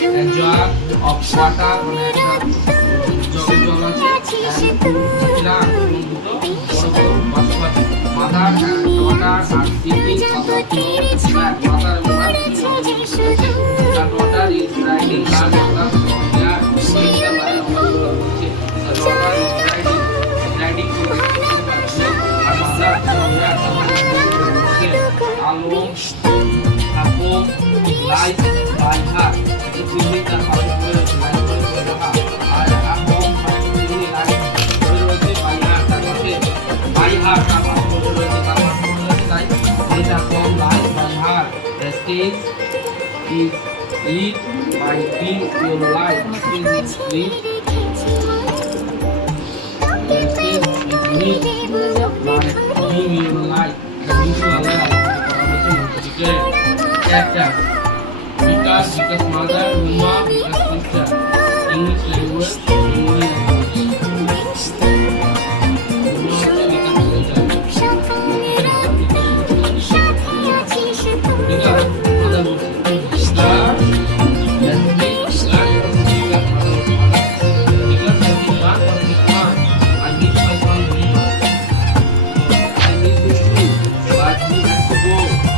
Of water মানে একটা জগে জল আছে mother water R speaking mother water that water is riding large stage is lit by being your light is lit the stage is lit by being your okay chapter because because mother Ruma because sister English language Whoa.